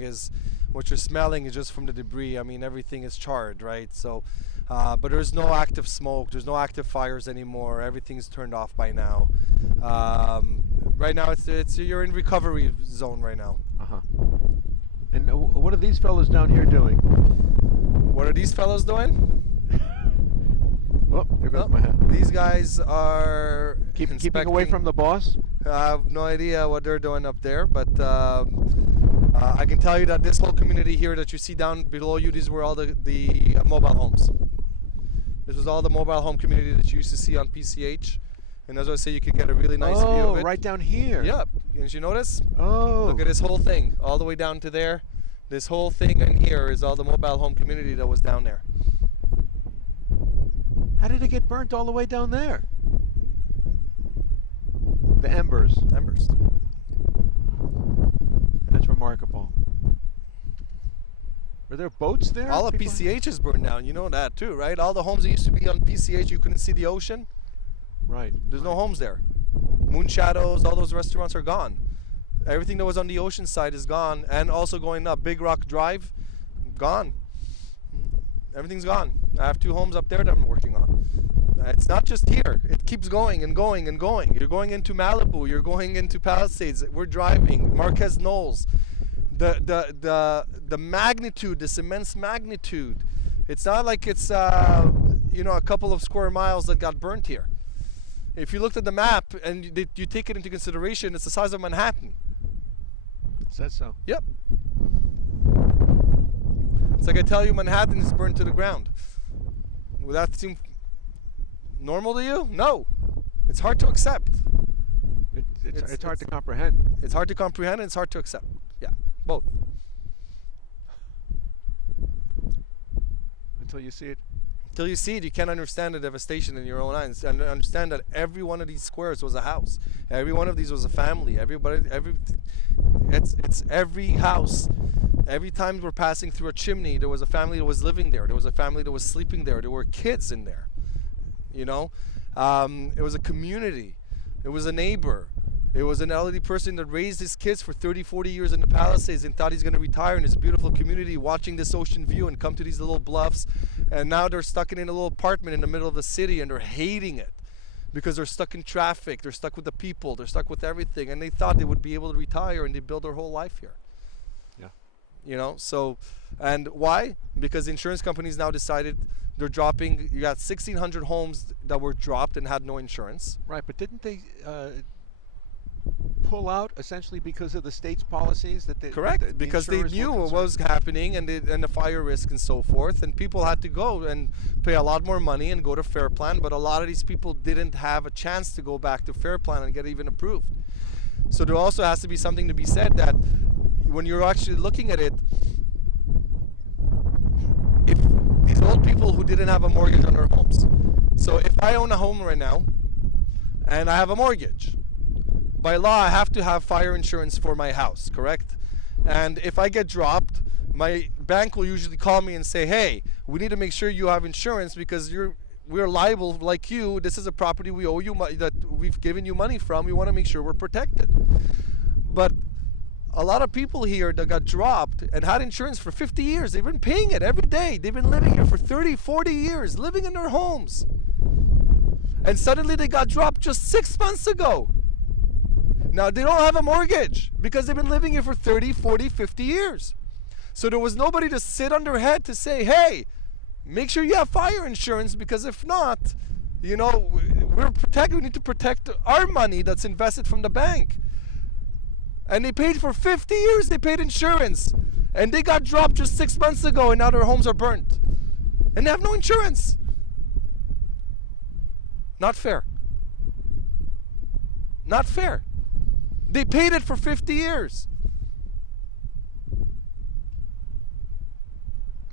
is what you're smelling is just from the debris. I mean, everything is charred, right? So, but there's no active smoke. There's no active fires anymore. Everything's turned off by now. Right now, it's you're in recovery zone right now. Uh-huh. And what are these fellas down here doing? What are these fellows doing? Oh, there goes my hat. These guys are Keeping away from the boss? I have no idea what they're doing up there, but I can tell you that this whole community here that you see down below you, these were all the mobile homes. This was all the mobile home community that you used to see on PCH. And as I say, you can get a really nice view of it. Right down here. Yep. Didn't you notice? Oh. Look at this whole thing, all the way down to there. This whole thing in here is all the mobile home community that was down there. How did it get burnt all the way down there? The embers. Embers. That's remarkable. Were there boats there? All of PCH is burned down. You know that too, right? All the homes that used to be on PCH, you couldn't see the ocean. Right. There's no homes there. Moon Shadows, all those restaurants are gone. Everything that was on the ocean side is gone, and also going up Big Rock Drive, gone. Everything's gone. I have 2 homes up there that I'm working on. It's not just here. It keeps going and going and going. You're going into Malibu. You're going into Palisades. We're driving Marquez Knolls. The magnitude, this immense magnitude. It's not like it's a couple of square miles that got burnt here. If you looked at the map and you take it into consideration, it's the size of Manhattan. Says so. Yep. It's like I tell you, Manhattan is burned to the ground. Would that seem normal to you? No. It's hard to accept. It's hard to comprehend. It's hard to comprehend and it's hard to accept. Yeah, both. Until you see it. Till you see it, you can't understand the devastation in your own eyes, and understand that every one of these squares was a house. Every one of these was a family. It's every house. Every time we're passing through a chimney, there was a family that was living there. There was a family that was sleeping there. There were kids in there. It was a community. It was a neighbor. It was an elderly person that raised his kids for 30, 40 years in the Palisades and thought he's going to retire in this beautiful community, watching this ocean view and come to these little bluffs. And now they're stuck in a little apartment in the middle of the city and they're hating it because they're stuck in traffic. They're stuck with the people. They're stuck with everything. And they thought they would be able to retire and they build their whole life here. Yeah. And why? Because the insurance companies now decided they're dropping. You got 1,600 homes that were dropped and had no insurance. Right, but didn't they pull out essentially because of the state's policies that Correct, because they knew what was happening and the fire risk and so forth, and people had to go and pay a lot more money and go to Fair Plan, but a lot of these people didn't have a chance to go back to Fair Plan and get even approved. So there also has to be something to be said that when you're actually looking at it, if these old people who didn't have a mortgage on their homes, so if I own a home right now and I have a mortgage, by law I have to have fire insurance for my house, correct? And if I get dropped, my bank will usually call me and say, hey, we need to make sure you have insurance because we're liable like you. This is a property we owe you that we've given you money from. We want to make sure we're protected. But a lot of people here that got dropped and had insurance for 50 years, they've been paying it every day. They've been living here for 30, 40 years, living in their homes. And suddenly they got dropped just 6 months ago. Now they don't have a mortgage because they've been living here for 30, 40, 50 years. So there was nobody to sit on their head to say, hey, make sure you have fire insurance because if not, we're protected. We need to protect our money that's invested from the bank. And they paid for 50 years, they paid insurance. And they got dropped just 6 months ago and now their homes are burnt. And they have no insurance. Not fair. Not fair. They paid it for 50 years.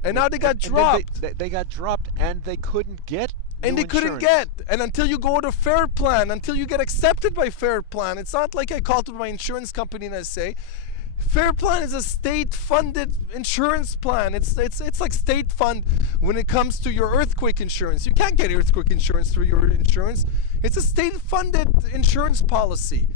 And now they got dropped. They got dropped and they couldn't get and they couldn't get. And until you go to Fair Plan, until you get accepted by Fair Plan, it's not like I call to my insurance company and I say, Fair Plan is a state-funded insurance plan. It's like state fund when it comes to your earthquake insurance. You can't get earthquake insurance through your insurance. It's a state-funded insurance policy.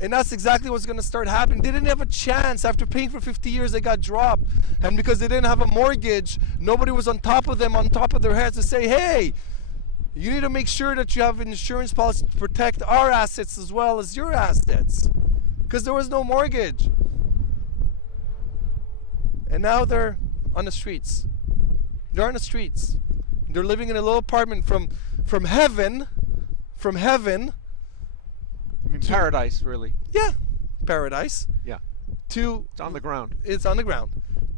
And that's exactly what's going to start happening. They didn't have a chance. After paying for 50 years, they got dropped. And because they didn't have a mortgage, nobody was on top of them, on top of their heads to say, hey, you need to make sure that you have an insurance policy to protect our assets as well as your assets. Because there was no mortgage. And now they're on the streets. They're on the streets. They're living in a little apartment from heaven. From heaven. I mean, paradise, really. Yeah, paradise. Yeah. To It's on the ground. It's on the ground.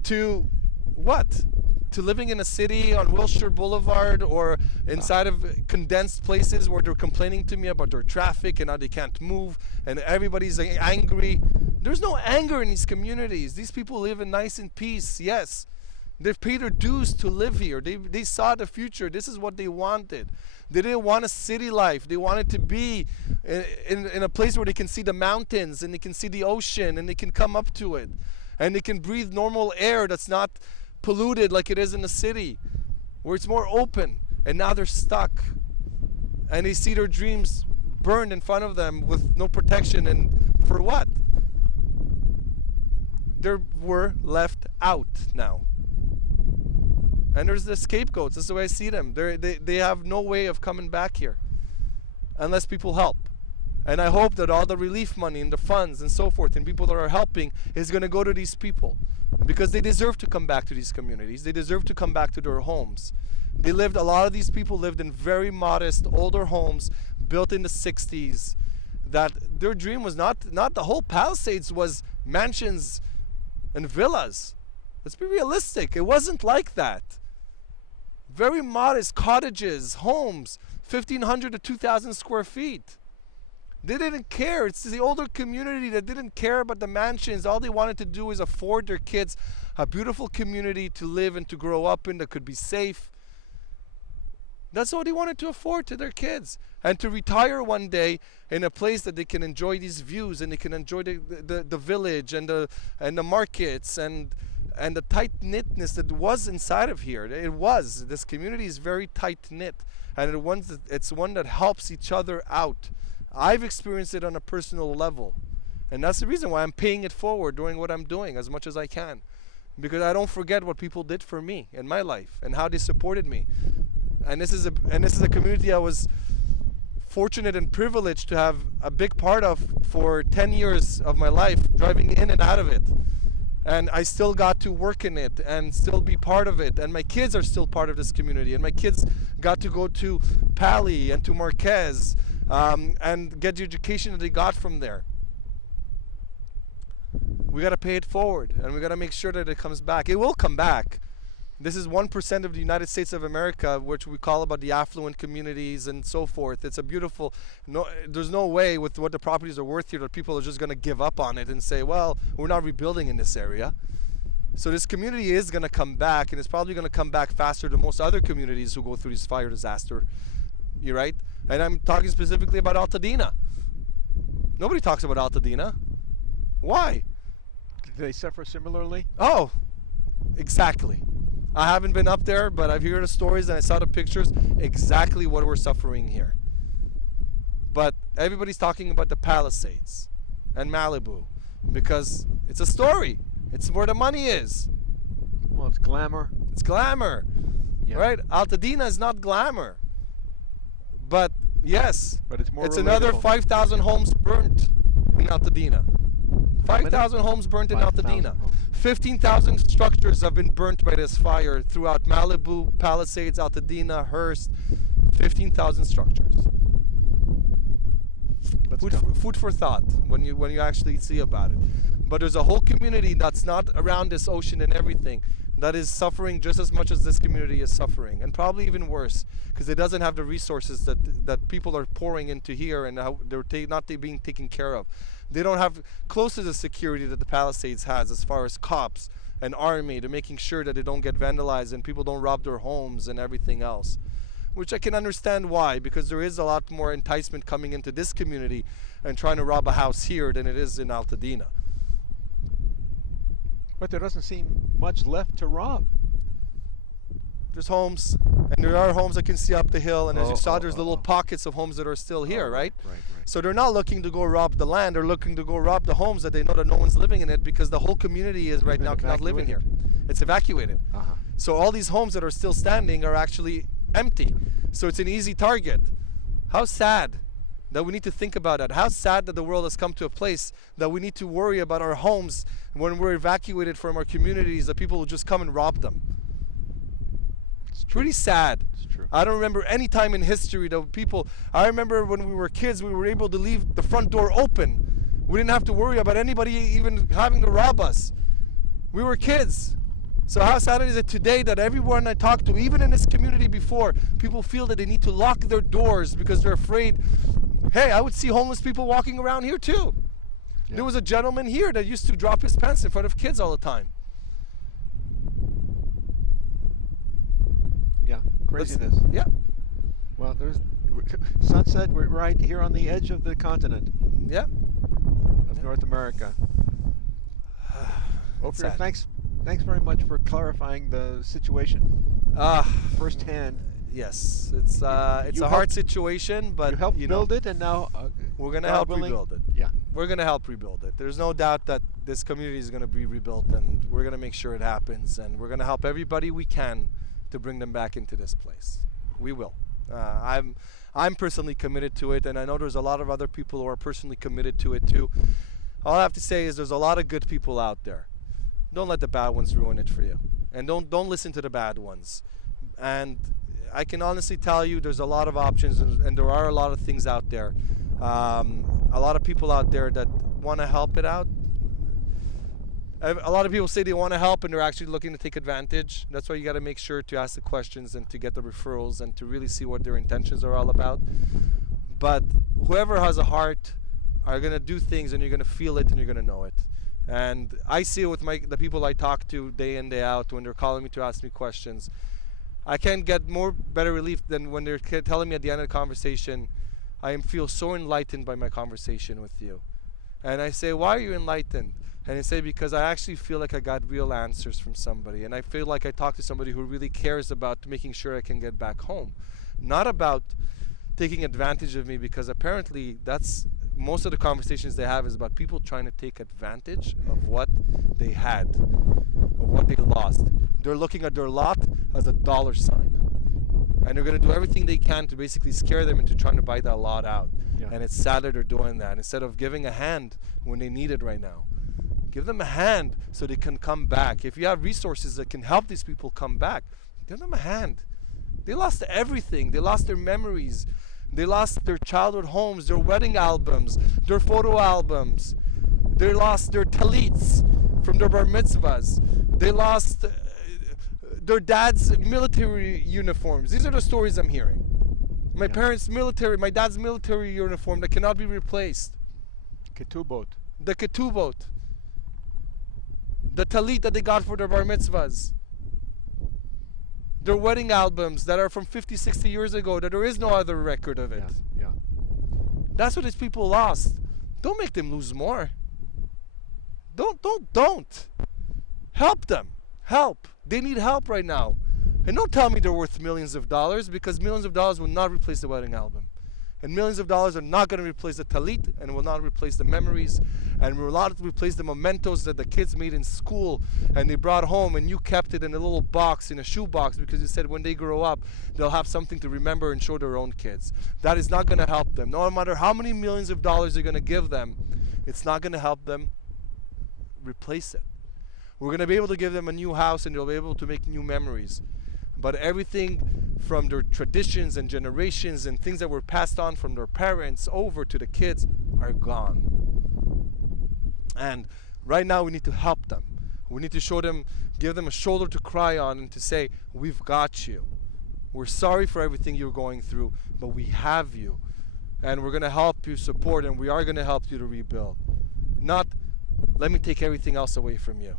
To what? To living in a city on Wilshire Boulevard or inside of condensed places where they're complaining to me about their traffic and how they can't move and everybody's angry. There's no anger in these communities. These people live in nice and peace, yes. They've paid their dues to live here. They saw the future. This is what they wanted. They didn't want a city life. They wanted to be in a place where they can see the mountains and they can see the ocean and they can come up to it. And they can breathe normal air that's not polluted like it is in the city, where it's more open. And now they're stuck. And they see their dreams burned in front of them with no protection. And for what? They were left out now. And there's the scapegoats. That's the way I see them. They have no way of coming back here unless people help. And I hope that all the relief money and the funds and so forth and people that are helping is going to go to these people, because they deserve to come back to these communities. They deserve to come back to their homes. A lot of these people lived in very modest, older homes built in the 60s. That their dream was not the whole Palisades was mansions and villas. Let's be realistic. It wasn't like that. Very modest cottages, homes, 1,500 to 2,000 square feet. They didn't care. It's the older community that didn't care about the mansions. All they wanted to do is afford their kids a beautiful community to live and to grow up in that could be safe. That's what they wanted to afford to their kids. And to retire one day in a place that they can enjoy these views and they can enjoy the village and the markets and the tight-knitness that was inside of here. This community is very tight-knit, and it's one that helps each other out. I've experienced it on a personal level, and that's the reason why I'm paying it forward, doing what I'm doing as much as I can, because I don't forget what people did for me in my life and how they supported me. And this is a community I was fortunate and privileged to have a big part of for 10 years of my life, driving in and out of it. And I still got to work in it and still be part of it. And my kids are still part of this community. And my kids got to go to Pali and to Marquez and get the education that they got from there. We got to pay it forward. And we got to make sure that it comes back. It will come back. This is 1% of the United States of America, which we call about the affluent communities and so forth. It's a beautiful, there's no way with what the properties are worth here that people are just going to give up on it and say, well, we're not rebuilding in this area. So this community is going to come back, and it's probably going to come back faster than most other communities who go through this fire disaster. You're right? And I'm talking specifically about Altadena. Nobody talks about Altadena. Why? Did they suffer similarly? Oh, exactly. I haven't been up there, but I've heard the stories and I saw the pictures, exactly what we're suffering here. But everybody's talking about the Palisades and Malibu because it's a story. It's where the money is. Well, it's glamour. It's glamour, Yeah. right? Altadena is not glamour. But yes, But it's more another relatable. 5,000 homes burnt in Altadena. 5,000 homes burnt in 5,000 Altadena. homes. 15,000 structures have been burnt by this fire throughout Malibu, Palisades, Altadena, Hearst. 15,000 structures. Let's go. Food for thought when you actually see about it. But there's a whole community that's not around this ocean and everything that is suffering just as much as this community is suffering, and probably even worse because it doesn't have the resources that people are pouring into here and how they're not being taken care of. They don't have close to the security that the Palisades has as far as cops and army to making sure that they don't get vandalized and people don't rob their homes and everything else. Which I can understand why, because there is a lot more enticement coming into this community and trying to rob a house here than it is in Altadena. But there doesn't seem much left to rob. There's homes, and there are homes I can see up the hill, and as you saw, there's little oh. pockets of homes that are still here, right? Right. So they're not looking to go rob the land. They're looking to go rob the homes that they know that no one's living in it, because the whole community is right been now cannot live in here. evacuated. It's evacuated. Uh-huh. So all these homes that are still standing are actually empty. So it's an easy target. How sad that we need to think about that. How sad that the world has come to a place that we need to worry about our homes when we're evacuated from our communities, that people will just come and rob them. It's true. Pretty sad. It's true. I don't remember any time in history that people, I remember when we were kids, we were able to leave the front door open. We didn't have to worry about anybody even having to rob us. We were kids. So how sad is it today that everyone I talk to, even in this community before, people feel that they need to lock their doors because they're afraid. Hey, I would see homeless people walking around here too. Yeah. There was a gentleman here that used to drop his pants in front of kids all the time. Yeah, craziness. Yeah. Well, there's sunset. We're right here on the edge of the continent Yeah. of North America. Ophir, sad. thanks very much for clarifying the situation firsthand. Yes, it's a You hard helped- situation, but you helped know, build it, and now we're gonna God help willing- rebuild it. Yeah. We're gonna help rebuild it. There's no doubt that this community is gonna be rebuilt, and we're gonna make sure it happens, and we're gonna help everybody we can to bring them back into this place. We will. I'm personally committed to it, and I know there's a lot of other people who are personally committed to it too. All I have to say is there's a lot of good people out there. Don't let the bad ones ruin it for you, and don't listen to the bad ones. And I can honestly tell you there's a lot of options, and there are a lot of things out there. A lot of people out there that want to help it out. A lot of people say they want to help and they're actually looking to take advantage. That's why you got to make sure to ask the questions and to get the referrals and to really see what their intentions are all about. But whoever has a heart are going to do things, and you're going to feel it and you're going to know it. And I see it with the people I talk to day in, day out, when they're calling me to ask me questions. I can't get better relief than when they're telling me at the end of the conversation, I feel so enlightened by my conversation with you. And I say, why are you enlightened? And they say, because I actually feel like I got real answers from somebody. And I feel like I talked to somebody who really cares about making sure I can get back home. Not about taking advantage of me, because apparently that's most of the conversations they have is about people trying to take advantage of what they had, of what they lost. They're looking at their lot as a dollar sign, and they're going to do everything they can to basically scare them into trying to buy that lot out. Yeah. And it's sad that they're doing that instead of giving a hand when they need it right now. Give them a hand so they can come back. If you have resources that can help these people come back, give them a hand. They lost everything. They lost their memories. They lost their childhood homes, their wedding albums, their photo albums. They lost their talits from their bar mitzvahs. They lost their dad's military uniforms. These are the stories I'm hearing. My dad's military uniform that cannot be replaced. Ketubot. The ketubot. The talit that they got for their bar mitzvahs. Their wedding albums that are from 50, 60 years ago, that there is no other record of it. Yeah. That's what these people lost. Don't make them lose more. Don't. Help them. Help. They need help right now. And don't tell me they're worth millions of dollars, because millions of dollars will not replace the wedding album. And millions of dollars are not going to replace the talit, and will not replace the memories, and will not replace the mementos that the kids made in school and they brought home, and you kept it in a little box, in a shoe box, because you said when they grow up they'll have something to remember and show their own kids. That is not going to help them. No matter how many millions of dollars you're going to give them, it's not going to help them replace it. We're going to be able to give them a new house, and they'll be able to make new memories. But everything from their traditions and generations and things that were passed on from their parents over to the kids are gone. And right now we need to help them. We need to show them, give them a shoulder to cry on, and to say, we've got you. We're sorry for everything you're going through, but we have you. And we're going to help you support, and we are going to help you to rebuild. Not, let me take everything else away from you.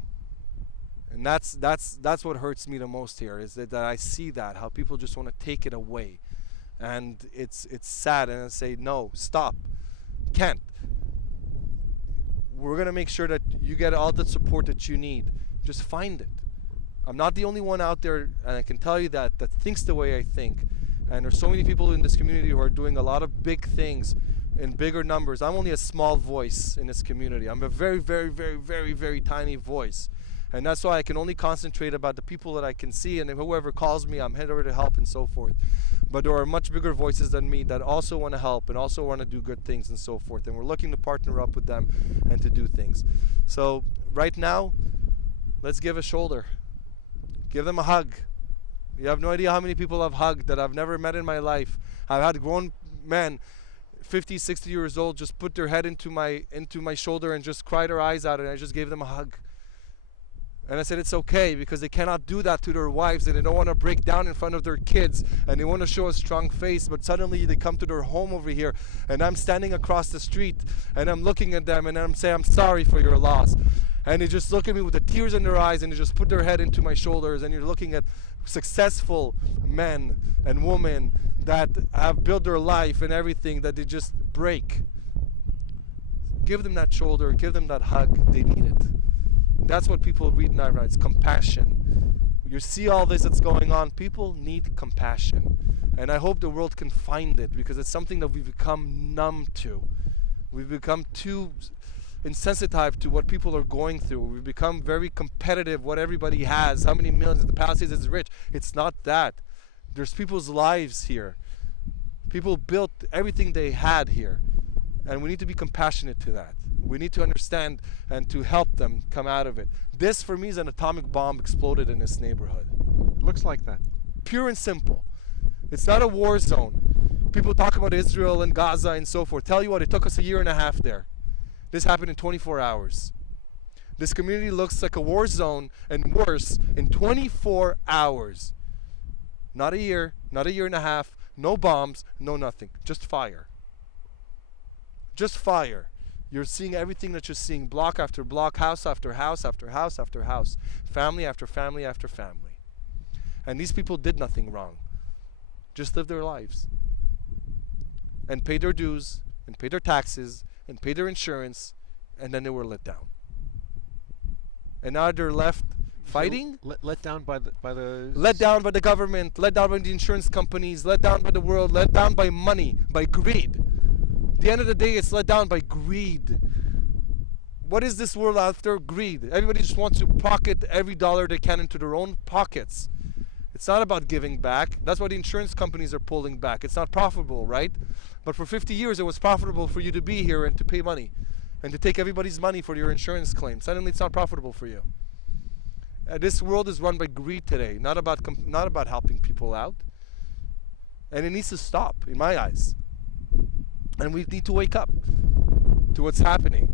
And that's what hurts me the most here, is that I see that, how people just want to take it away. And it's sad, and I say, no, stop. Can't. We're going to make sure that you get all the support that you need. Just find it. I'm not the only one out there, and I can tell you that thinks the way I think. And there's so many people in this community who are doing a lot of big things in bigger numbers. I'm only a small voice in this community. I'm a very, very, very, very, very tiny voice. And that's why I can only concentrate about the people that I can see, and whoever calls me, I'm here to help and so forth. But there are much bigger voices than me that also want to help and also want to do good things and so forth. And we're looking to partner up with them and to do things. So right now, let's give a shoulder. Give them a hug. You have no idea how many people I've hugged that I've never met in my life. I've had grown men, 50, 60 years old, just put their head into my shoulder and just cry their eyes out, and I just gave them a hug. And I said it's okay, because they cannot do that to their wives, and they don't want to break down in front of their kids, and they want to show a strong face, but suddenly they come to their home over here, and I'm standing across the street, and I'm looking at them, and I'm saying, I'm sorry for your loss. And they just look at me with the tears in their eyes, and they just put their head into my shoulders, and you're looking at successful men and women that have built their life and everything, that they just break. Give them that shoulder, give them that hug. They need it. That's what people read in our rights, compassion. You see all this that's going on, people need compassion. And I hope the world can find it, because it's something that we've become numb to. We've become too insensitive to what people are going through. We've become very competitive, what everybody has, how many millions. The Palace is rich. It's not that. There's people's lives here. People built everything they had here. And we need to be compassionate to that. We need to understand and to help them come out of it. This, for me, is an atomic bomb exploded in this neighborhood. Looks like that. Pure and simple. It's not a war zone. People talk about Israel and Gaza and so forth. Tell you what, it took us 1.5 years there. This happened in 24 hours. This community looks like a war zone, and worse, in 24 hours. Not a year, not 1.5 years, no bombs, no nothing. Just fire. Just fire. You're seeing everything that you're seeing, block after block, house after house after house after house, family after family after family. And these people did nothing wrong. Just lived their lives. And paid their dues, and paid their taxes, and paid their insurance, and then they were let down. And now they're left fighting. Let down by the let down by the government, let down by the insurance companies, let down by the world, let down by money, by greed. At the end of the day, it's let down by greed. What is this world after? Greed. Everybody just wants to pocket every dollar they can into their own pockets. It's not about giving back. That's why the insurance companies are pulling back. It's not profitable, right? But for 50 years, it was profitable for you to be here and to pay money and to take everybody's money for your insurance claim. Suddenly, it's not profitable for you. This world is run by greed today, not about helping people out. And it needs to stop, in my eyes. And we need to wake up to what's happening.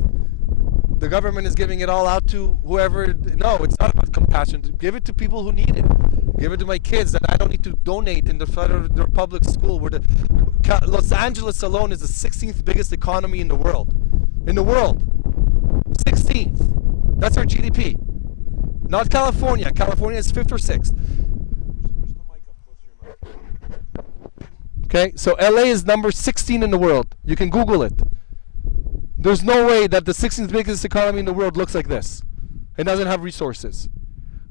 The government is giving it all out to whoever. No, it's not about compassion. Give it to people who need it. Give it to my kids that I don't need to donate in the public school. Where Los Angeles alone is the 16th biggest economy in the world. In the world. 16th. That's our GDP. Not California. California is 5th or 6th. Okay, so LA is number 16 in the world. You can Google it. There's no way that the 16th biggest economy in the world looks like this. It doesn't have resources.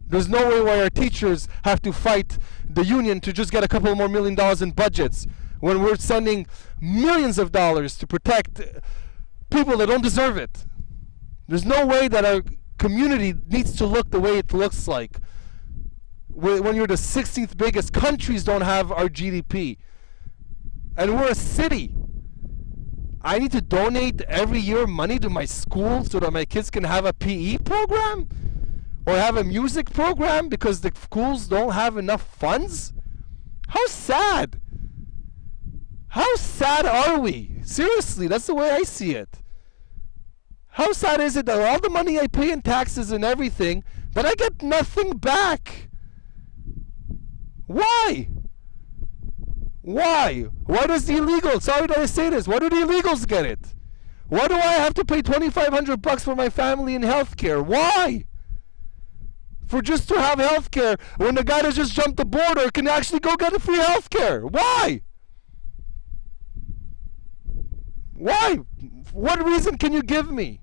There's no way why our teachers have to fight the union to just get a couple more $1 million in budgets when we're sending millions of dollars to protect people that don't deserve it. There's no way that our community needs to look the way it looks like. When you're the 16th biggest, countries don't have our GDP. And we're a city. I need to donate every year money to my school so that my kids can have a PE program or have a music program because the schools don't have enough funds? How sad. How sad are we? Seriously, that's the way I see it. How sad is it that all the money I pay in taxes and everything, that I get nothing back? Why? Why? Why does the illegal, sorry that I say this, why do the illegals get it? Why do I have to pay $2,500 for my family in healthcare? Why? For just to have healthcare when the guy that just jumped the border can actually go get a free healthcare? Why? Why? What reason can you give me?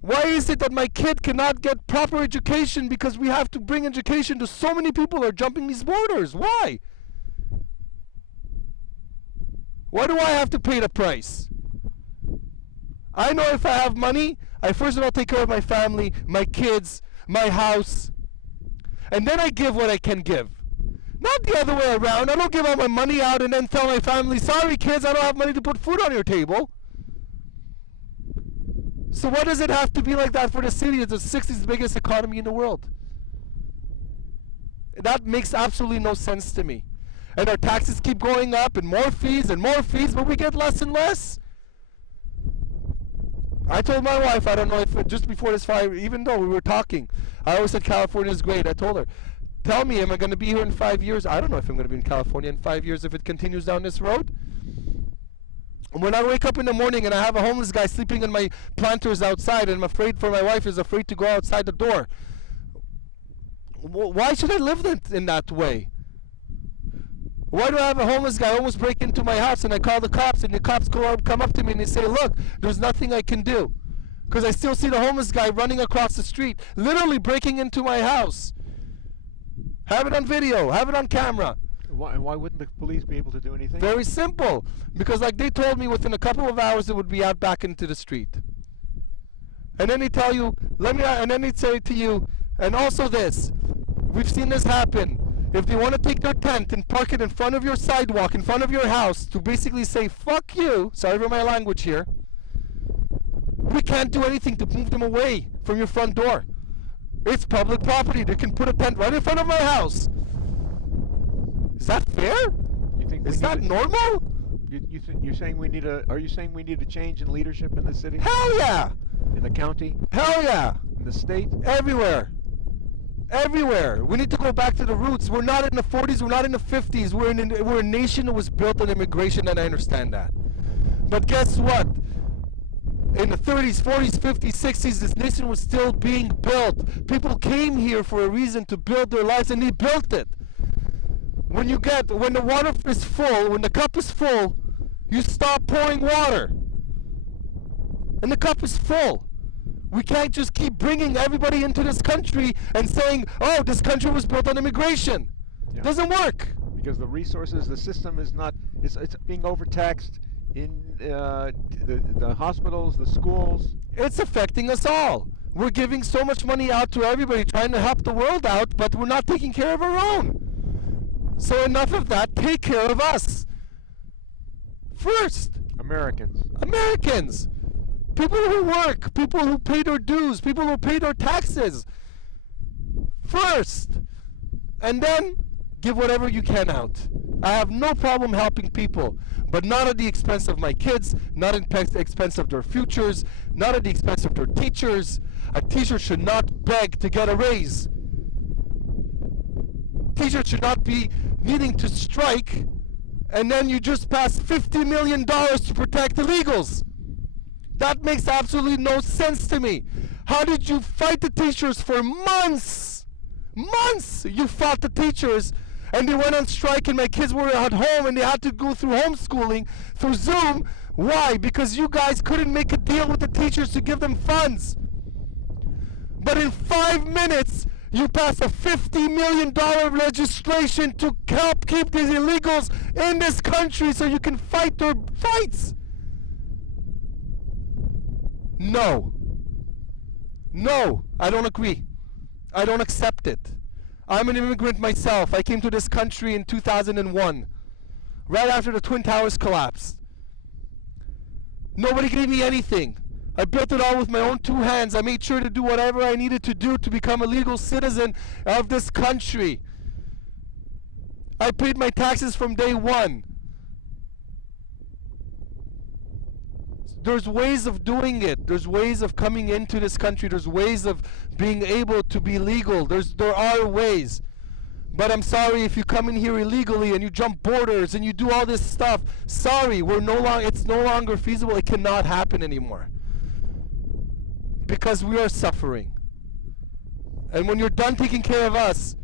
Why is it that my kid cannot get proper education because we have to bring education to so many people who are jumping these borders? Why? Why do I have to pay the price? I know if I have money, I first of all take care of my family, my kids, my house, and then I give what I can give. Not the other way around. I don't give all my money out and then tell my family, sorry kids, I don't have money to put food on your table. So why does it have to be like that for the city? It's the 60th biggest economy in the world. That makes absolutely no sense to me. And our taxes keep going up and more fees, but we get less and less. I told my wife, I don't know if just before this fire, even though we were talking, I always said California is great. I told her, tell me, am I going to be here in 5 years? I don't know if I'm going to be in California in 5 years if it continues down this road. When I wake up in the morning and I have a homeless guy sleeping in my planters outside and I'm afraid for my wife is afraid to go outside the door. Why should I live in that way? Why do I have a homeless guy almost break into my house and I call the cops and the cops come up to me and they say, look, there's nothing I can do. Because I still see the homeless guy running across the street, literally breaking into my house. Have it on video, have it on camera. Why wouldn't the police be able to do anything? Very simple. Because like they told me within a couple of hours it would be out back into the street. And then they tell you, and then they say to you, and also this, we've seen this happen. If they want to take their tent and park it in front of your sidewalk, in front of your house, to basically say, fuck you, sorry for my language here, we can't do anything to move them away from your front door. It's public property. They can put a tent right in front of my house. Is that fair? You think Is that normal? You're saying we need a? Are you saying we need a change in leadership in the city? Hell yeah! In the county? Hell yeah! In the state? Everywhere. Everywhere. We need to go back to the roots. We're not in the 40s. We're not in the 50s. We're a nation that was built on immigration, and I understand that. But guess what? In the 30s, 40s, 50s, 60s, this nation was still being built. People came here for a reason to build their lives, and they built it. When the water is full, when the cup is full, you stop pouring water. And the cup is full. We can't just keep bringing everybody into this country and saying, oh, this country was built on immigration. Yeah. Doesn't work. Because the resources, the system is not, it's being overtaxed in the hospitals, the schools. It's affecting us all. We're giving so much money out to everybody, trying to help the world out, but we're not taking care of our own. So enough of that. Take care of us. First. Americans. Americans. People who work. People who pay their dues. People who pay their taxes. First. And then give whatever you can out. I have no problem helping people, but not at the expense of my kids, not at the expense of their futures, not at the expense of their teachers. A teacher should not beg to get a raise. Teachers should not be needing to strike, and then you just pass $50 million to protect illegals. That makes absolutely no sense to me. How did you fight the teachers for months? Months you fought the teachers, and they went on strike, and my kids were at home, and they had to go through homeschooling, through Zoom. Why? Because you guys couldn't make a deal with the teachers to give them funds. But in 5 minutes, you pass a $50 million legislation to help keep these illegals in this country so you can fight their fights. No. No, I don't agree. I don't accept it. I'm an immigrant myself. I came to this country in 2001, right after the Twin Towers collapsed. Nobody gave me anything. I built it all with my own 2 hands. I made sure to do whatever I needed to do to become a legal citizen of this country. I paid my taxes from day one. There's ways of doing it. There's ways of coming into this country. There's ways of being able to be legal. There are ways. But I'm sorry if you come in here illegally and you jump borders and you do all this stuff. Sorry, it's no longer feasible. It cannot happen anymore. Because we are suffering. And when you're done taking care of us,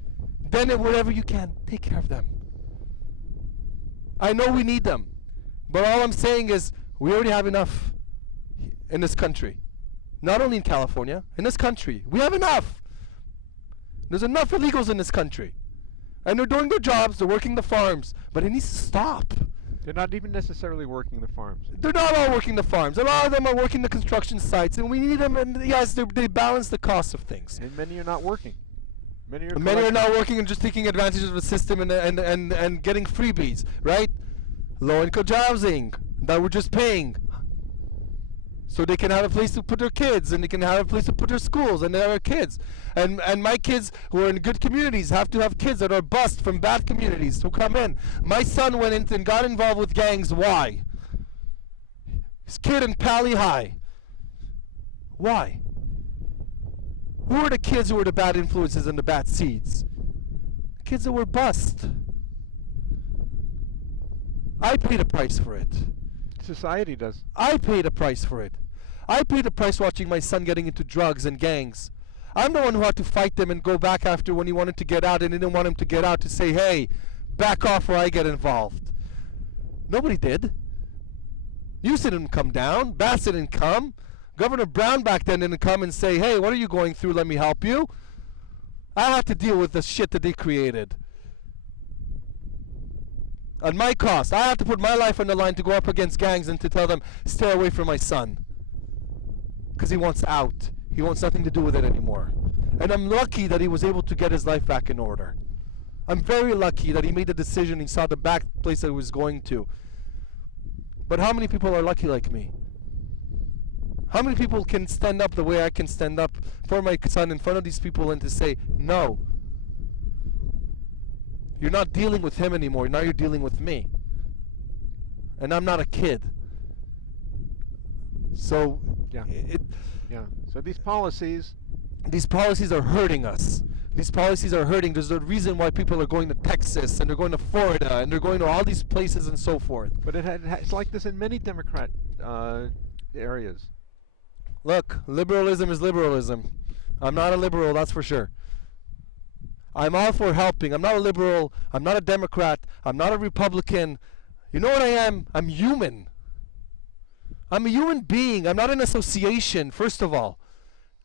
then wherever you can, take care of them. I know we need them. But all I'm saying is, we already have enough in this country. Not only in California, in this country. We have enough. There's enough illegals in this country. And they're doing their jobs, they're working the farms. But it needs to stop. They're not even necessarily working the farms. They're not all working the farms. A lot of them are working the construction sites, and we need them. And yes, they balance the cost of things. And many are not working. Many are Many are not working and just taking advantage of the system and getting freebies, right? Low-income housing that we're just paying, so they can have a place to put their kids, and they can have a place to put their schools and their kids. And my kids who are in good communities have to have kids that are bused from bad communities to come in. My son went in and got involved with gangs. Why? His kid in Pali High. Why? Who are the kids who were the bad influences and the bad seeds? Kids that were bused. I paid a price for it. Society does. I paid a price for it. I paid a price watching my son getting into drugs and gangs. I'm the one who had to fight them and go back after when he wanted to get out and didn't want him to get out to say, hey, back off or I get involved. Nobody did. You didn't come down. Bass didn't come. Governor Brown back then didn't come and say, hey, what are you going through? Let me help you. I had to deal with the shit that they created. At my cost. I had to put my life on the line to go up against gangs and to tell them, stay away from my son. Because he wants out. He wants nothing to do with it anymore. And I'm lucky that he was able to get his life back in order. I'm very lucky that he made the decision. He saw the back place that he was going to. But how many people are lucky like me? How many people can stand up the way I can stand up for my son in front of these people and to say, no, you're not dealing with him anymore. Now you're dealing with me. And I'm not a kid. So, Yeah. So these policies are hurting us. These policies are hurting. There's a reason why people are going to Texas and they're going to Florida and they're going to all these places and so forth. But it's like this in many Democrat areas. Look, liberalism is liberalism. I'm not a liberal, that's for sure. I'm all for helping. I'm not a liberal. I'm not a Democrat. I'm not a Republican. You know what I am? I'm human. I'm a human being. I'm not an association, first of all.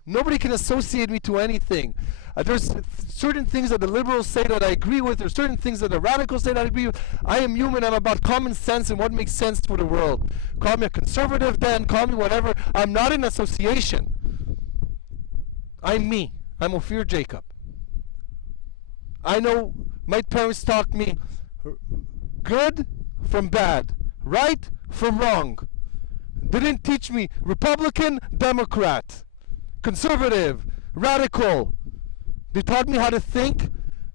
Nobody can associate me to anything. There's certain things that the liberals say that I agree with. There's certain things that the radicals say that I agree with. I am human. I'm about common sense and what makes sense for the world. Call me a conservative then. Call me whatever. I'm not an association. I'm me. I'm Ophir Jacob. I know my parents taught me good from bad, right from wrong. They didn't teach me Republican, Democrat, conservative, radical. They taught me how to think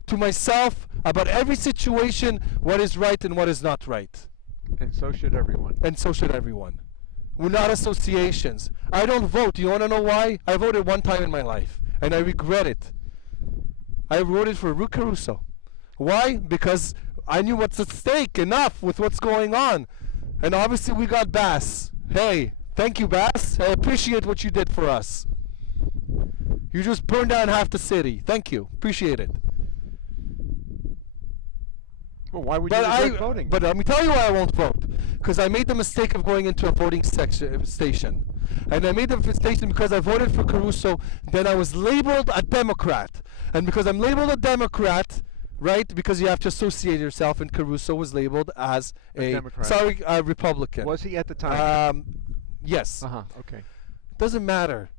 to myself about every situation, what is right and what is not right. And so should everyone. And so should everyone. We're not associations. I don't vote. You want to know why? I voted one time in my life, and I regret it. I voted for Ruth Caruso. Why? Because I knew what's at stake enough with what's going on. And obviously we got Bass. Hey, thank you, Bass. I appreciate what you did for us. You just burned down half the city. Thank you. Appreciate it. Well, why would you regret voting? But let me tell you why I won't vote. Because I made the mistake of going into a voting station. And I made the mistake because I voted for Caruso, then I was labeled a Democrat. And because I'm labeled a Democrat, right, because you have to associate yourself, and Caruso was labeled as a Democrat. Republican. Was he at the time? Yes. Okay. Doesn't matter.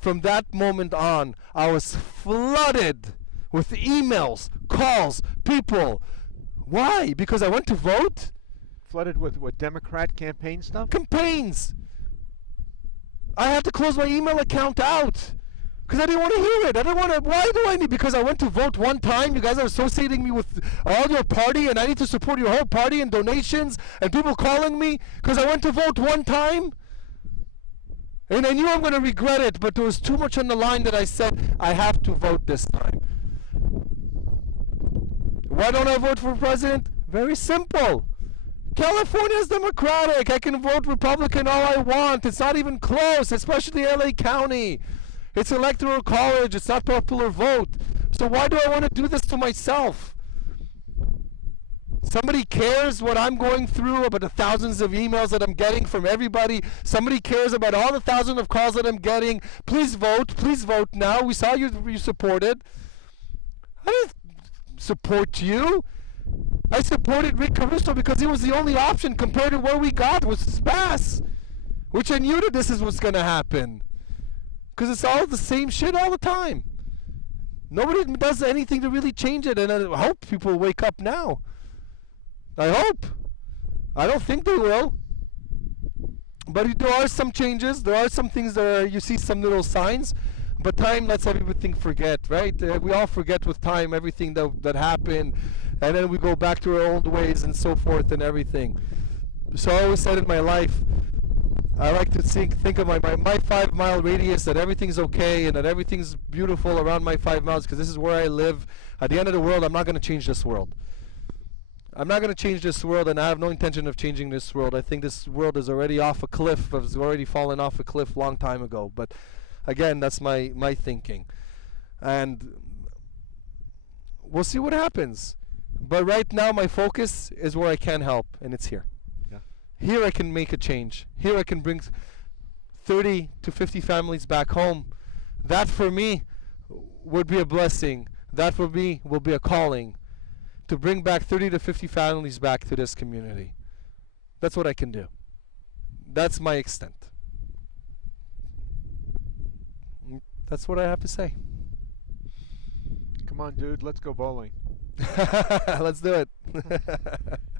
From that moment on, I was flooded with emails, calls, people. Why? Because I went to vote? Flooded with what, Democrat campaign stuff? Campaigns. I had to close my email account out because I didn't want to hear it. I didn't want to. Why do I need? Because I went to vote one time. You guys are associating me with all your party, and I need to support your whole party and donations and people calling me because I went to vote one time. And I knew I'm going to regret it, but there was too much on the line that I said I have to vote this time. Why don't I vote for president? Very simple. California is Democratic. I can vote Republican all I want. It's not even close, especially LA County. It's electoral college. It's not popular vote. So why do I want to do this to myself? Somebody cares what I'm going through, about the thousands of emails that I'm getting from everybody. Somebody cares about all the thousands of calls that I'm getting. Please vote. Please vote now. We saw you supported. I didn't support you. I supported Rick Caruso because he was the only option compared to what we got was Bass, which I knew that this is what's going to happen. Because it's all the same shit all the time. Nobody does anything to really change it, and I hope people wake up now. I hope. I don't think they will. But there are some changes. There are some things that you see some little signs. But time lets everything forget, right? We all forget with time everything that happened. And then we go back to our old ways and so forth and everything. So I always said in my life, I like to think of my 5-mile radius, that everything's okay and that everything's beautiful around my 5 miles, because this is where I live. At the end of the world, I'm not going to change this world. I'm not going to change this world, and I have no intention of changing this world. I think this world is already off a cliff. It's already fallen off a cliff long time ago. But again, that's my thinking. And we'll see what happens. But right now, my focus is where I can help, and it's here. Here I can make a change. Here I can bring 30 to 50 families back home. That for me would be a blessing. That for me will be a calling to bring back 30 to 50 families back to this community. That's what I can do. That's my extent. That's what I have to say. Come on, dude. Let's go bowling. Let's do it.